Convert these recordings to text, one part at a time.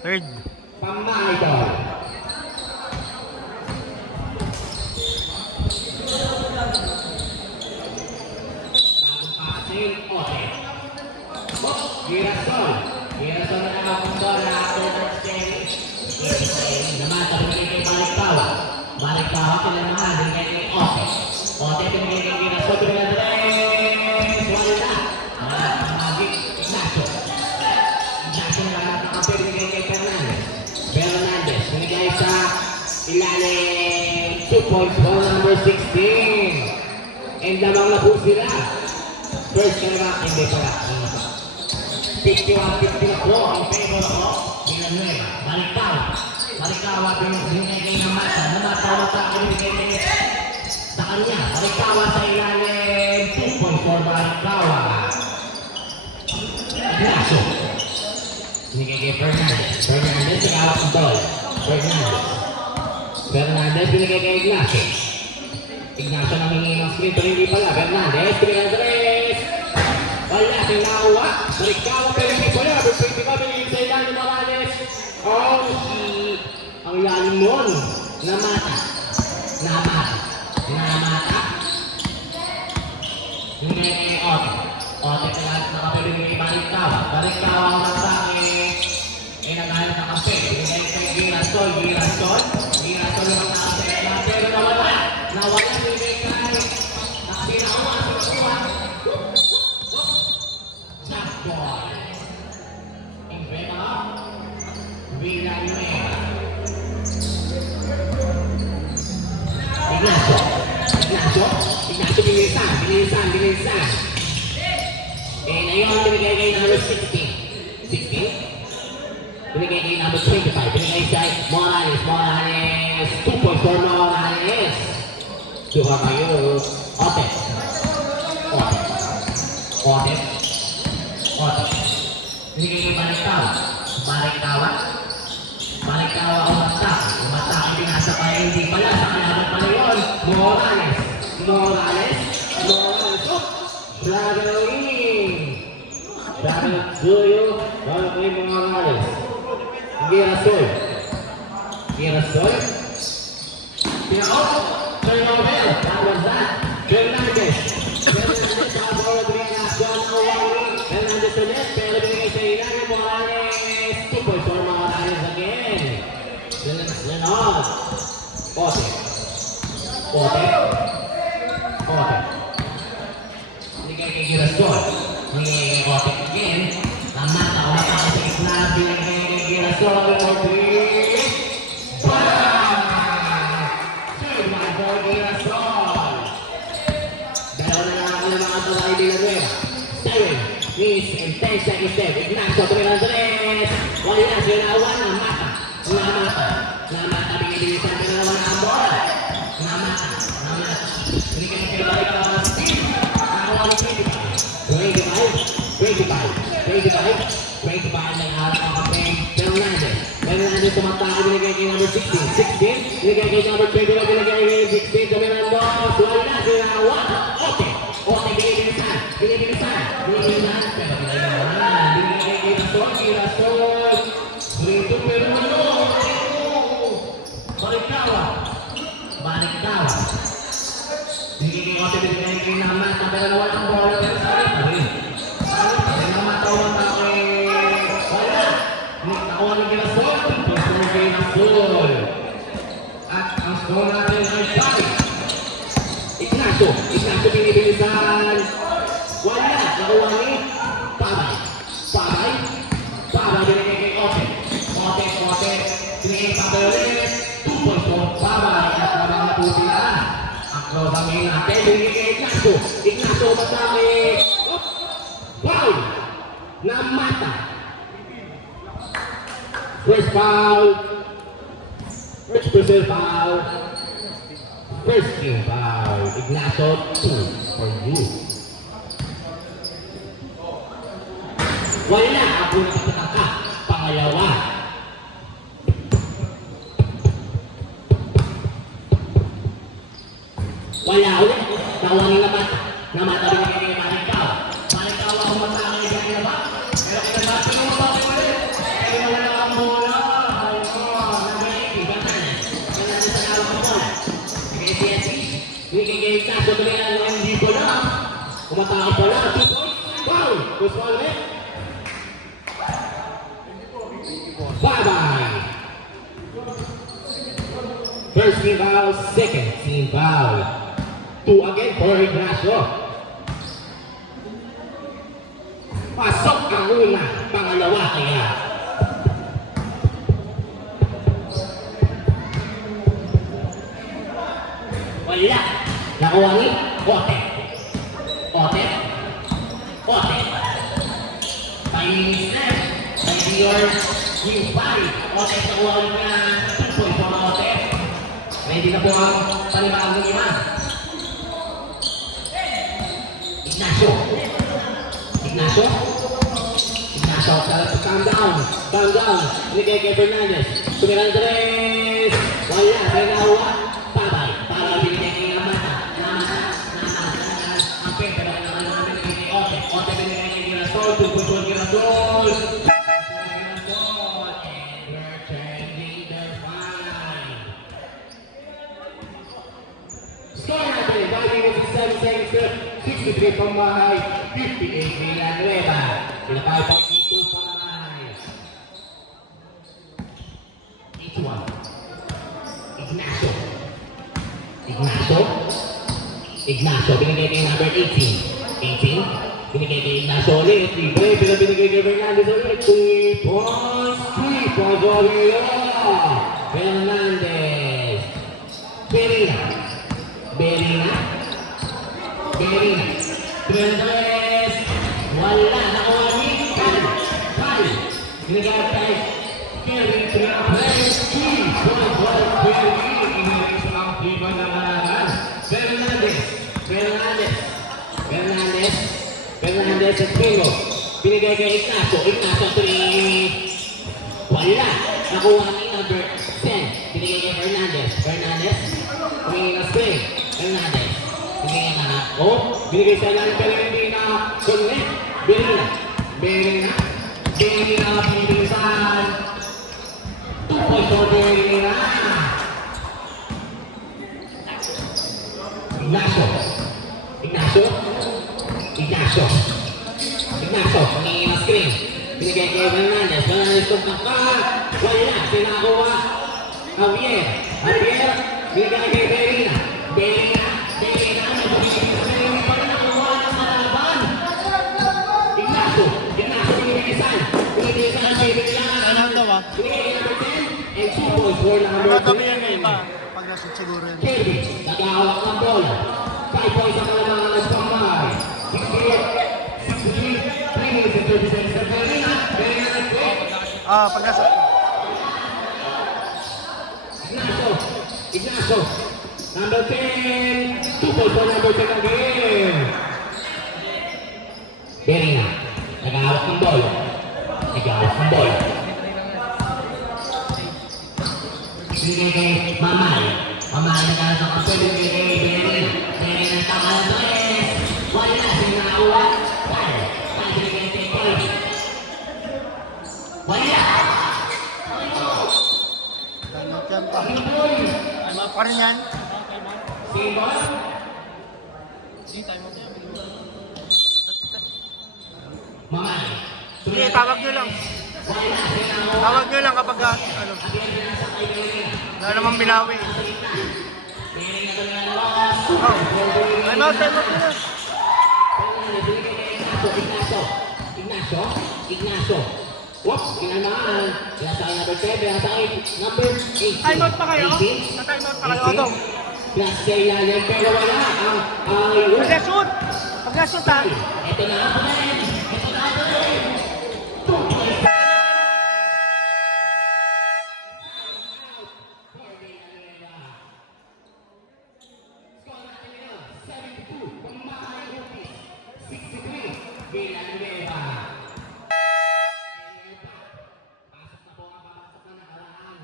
Third. Pamaidol. Bagong passing, okay. Girasol. Girasol na nakapunto na after that exchange. Naman, tabigay kay Baliktawa. Baliktawa, kinamahan. Binigay kay Ote. Ote, binigay kay Girasol. Binigay kay Tres. Wala na. Magig. Ignacio. Ignacio na lahat nakape. Binigay kay Fernandez. Fernandez. Binigay sa ilalim. 2 points. Ball number 16. And lamang na po sila. First kanila. Hindi pala. 51-50 na po ang favor po. Villanueva. Baliktawa. Baliktawa binigay kay Namata. Namata wata binigay kay sa kanya. Baliktawa sa ilalim. 2 points for Baliktawa. Ignacio. Binigay kay Fernandez. Fernandez nagawak ng ball. Fernandez. Fernandez binigay kay Ignacio. Ignacio nangingi ng screen pero hindi pala. Fernandez binigay ng Tres. Wala, tinawa. Baliktawa pero hindi pala. Pwede ka binigay sa ilalim Morales. Oh, ang lalim nun. Namata. Namata. Namata. Binigay kay Ote. Ote kailangan nakapibigay kay Baliktawa. Baliktawa ang matake. Naghanap na kape. Binigay kay Girasol. Girasol. Girasol yung matake. Pero nawala. Nawala. Binigay kay nakasinawa. Sinawa. Jack Boy. Invema. Villanueva. Ignacio. Ignacio. Ignacio bilisan. Bilisan. Bilisan. And ayun, binigay kay number 16. 16? Binigay kay number 25. Binigay kay Morales. Morales. 2 points for Morales. Suha kayo. Ote. Ote. Ote. Ote. Binigay kay Baliktawa. Baliktawa. Baliktawa ang matak. Ang matak ang pinasa pa hindi pala. Sa kalaban pala yun. Morales. Morales. Morales. Oh! Traveling. Traveling to you. Bago kay Morales. Girasol. Girasol. Pinaka. Turnover. That was that. Fernandez. Fernandez. Tapos Rodriguez. Fernandez ulit. Pero binigay sa ilalim. Morales. 2 points for Morales again. Leonard. Ote. Ote. Ote. Binigay kay Girasol. Binigay kay Ote again. Namata. Wala sa gitna. Binigay kay Girasol. Rodriguez. Bang! Third one for Girasol. Dalawa na lang ang mga tulay Villanueva. 7 minutes and 10 seconds left. Ignacio Tres. Wala sila. Namata. Namata. Namata. Binigilisan. Pinalawa na ang bola. Namata. Namata. Binigay kay Baliktawa ng speed. Nakawa ni 25. 25 ng araw ng kape. Fernandez. Fernandez tumatake. Binigay kay number 16. 16. Binigay kay number 20. Binigay kay 16. Dominando. Wala sila. Ote. Ote. Binigilisan. Binigilisan. Binigilisan. Pero binigay kay Girasol. Girasol. Rito pero ano? Baliktawa. Baliktawa. Binigay kay Ote. Binigay kay Namata. Pero nawala ang bola. Pero Namata kay wala. Nakakuha ng Girasol. Pagpapos kay Girasol. At ang score natin ay 5. Ignacio. Ignacio binibilisan. Wala. Nakuha ni Pabay. Pabay. Pabay binigay kay Ote. Ote. Ote. Binigay kay Pabay ulit. 2 points for Pabay. At naman na po sila. Ang close ang main natin. Binigay kay Ignacio. Ignacio matake. Foul. Namata. First foul. First personal foul. First team foul. Ignacio 2 for you. Wala ako nakapataka. Pangalawa. Wala ulit. Nakuha ni Namata. Namata binigay kay Baliktawa. Baliktawa ang matangay dyan na ba? Pero kinabati mo ba ulit? Pero wala ang bola. Ignacio tumihan ng dito na. Kumatake pala. 2 points. Foul. First foul ulit. Bye-bye. First team foul, second team foul. 2 again for Ignacio. Pasok ang una, pangalawa kaya. Wala. Nakuha ni Ote. Ote. Ote. 5 minutes left. By yours, yung 5. Ote nakuha niya 2 points for Ote. Ready na po ang panibagong lima. Ignacio. Ignacio. Ignacio, calm down. Calm down. Binigay kay Fernandez. Tumirang 3. Wala. Kaya nakuha. Tabay. Para binigay kay Amata. Ang pwede na kailangan namin binigay kay Ote. Ote binigay kay Girasol. 2 points for Girasol. Score natin, dahil mo sa 7 seconds left, 63 pamahay, 58 Villanueva. Pinatay pa dito pamahay. 81. Ignacio. Ignacio. Ignacio, binigay kay number 18. 18. Binigay kay Ignacio ulit. 3 play, pero binigay kay Fernandez ulit. 3 points. 3 for Gloria. Fernandez. Perina. Berina. Berina. Fernandez. Wala. Nakuha ni Kyle. Kyle. Binigay kay Kerry. 3 plays. 3 for Kerry. Inalis ang tiba ng halaman. Fernandez. Fernandez. Fernandez. Fernandez at Pingo. Binigay kay Ignacio. Ignacio 3. Wala. Nakuha ni number 10. Binigay kay Fernandez. Fernandez. Binigay na Spring. Fernandez. Binigay na binigay sa lang pero hindi na connect. Berina. Berina. Berina pinilisan. 2 points for Berina. Ignacio. Ignacio. Ignacio. Ignacio. Binigay na Screen. Binigay kay Fernandez. Fernandez kung kakat. Wala. Sinakuha. Javier. Javier. Binigay kay Berina. Berina. Berina. Berina pa rin nakuha ng malaban. Ignacio. Ignacio. Binigay saan. Binigay saan kay Berina. Binigay kay number 10. And 2 points for number 10. Pag nasod siguro yun. Kirby. Nag-aawak ng bola. 5 points ang kalamangan ng Pambay. 68. 63. 3 minutes and 30 seconds. Berina. Berina nag-play. Pag nasod. Ignacio. Ignacio. Number 10. 2 points for number 10 again. Berina. Nag-aawak ng bola. Nag-aawak ng bola. Binigay kay Mamay. Mamay nag-aawak ng bola. Binigay kay Berina. Berina ang tama ng 3. Wala. Sinakuha. Tal. Tal binigay kay Kirby. Wala. Ganyan yan pa. Points. Ay, pa rin yan. Same ball. Mamay. Sige, tawag nyo lang. Wala. Sinakuha. Tawag nyo lang kapag ano. Wala namang binawi. Time out nyo. Ignacio. Ignacio. Whoops, kinamahan. Kaya sa number 10, kaya sa number 18. Time out pa kayo? Na-time out pa kayo, Otong. Plus sa ilalim, pero wala ang Pag nasod. Pag nasod ha. ito na ako na rin. Ito na ako na rin. 2 points. Score natin ngayon, 72. Pamamahay Rupis. 63. Villanueva. Pasok na po ang papasok na nakaraan.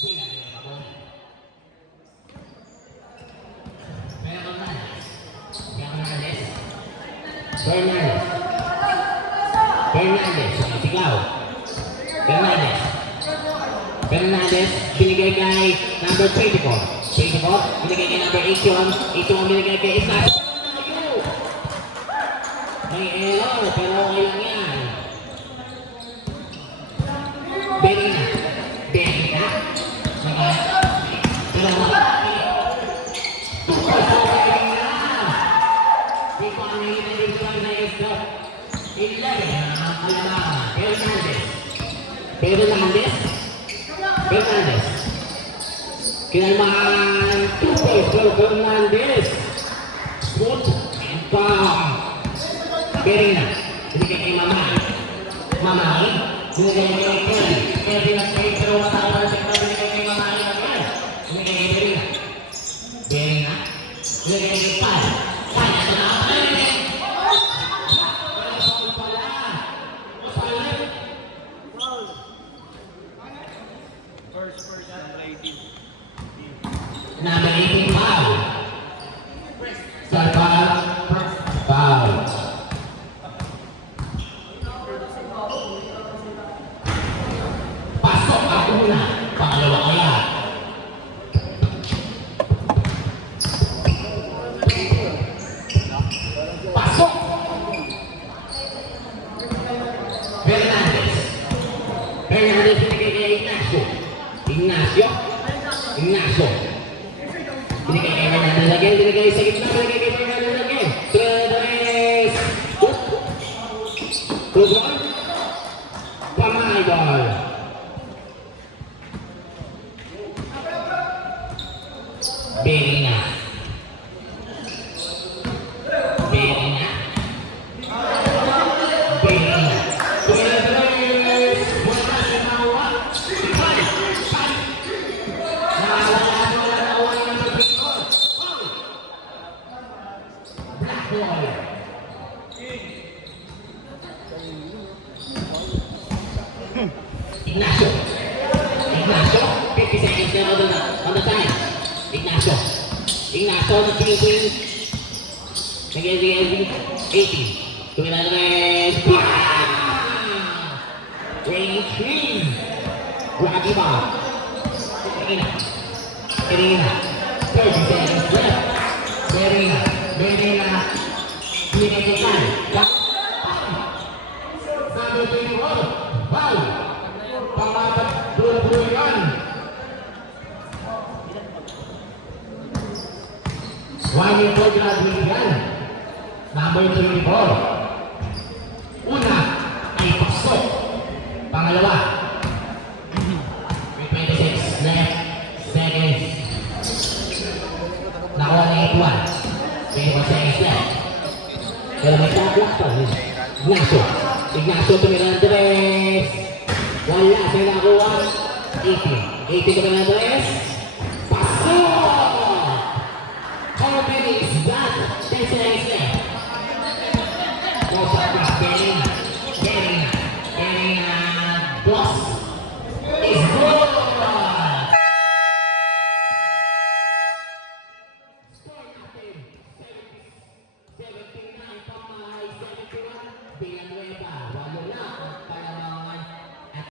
Villanueva po. Fernandez. Fernandez. Fernandez. Sigaw. Fernandez. Fernandez. Binigay kay number 24. Change the ball. Binigay kay number 81. 81 binigay kay Ignacio. May error, pero okay lang yan. Berina. Berina. Pero Fernandez. Kinalmahan 2 points for Fernandez. Smooth and calm. Berina. Binigay kay Mamay. Mamay. Binigay kay Kelly. Kelly na kay pero matawag siya na binigay kay Mamay naman. Binigay kay Berina. Berina. Binigay kay Pai. Pai na sa nakapay. Number 18 foul. Start foul. Pasok ako muna. Pangalawa kaya. Pasok. Fernandez. Fernandez binigay kay Ignacio. Ignacio. Binigay kay Fernandez again. Binigay sa gitna. Binigay kay Fernandez again. Fernandez. Close one. Pamay ball. Berina. Berina. Berina. Fernandez. Mula sa nawa. Ignacio. 50 seconds na on the time. Ignacio on the swing. Nag-LV 18. Tuminadres. Range 3. Rocky ball. Berina. 30 seconds left. Berina. Binigay kay Kai. Number 21. Wow! Pangapat, blue yan. One point graduate yan. Number 24. Una ay pasok. Pangalawa. With 26 left seconds. Nakuha na 8-1. 21 seconds left. Pero may tablock pa. Ignacio Fernandez. Wala siya nakuha. 18 Fernandez. Pasok! How many is that? 10 seconds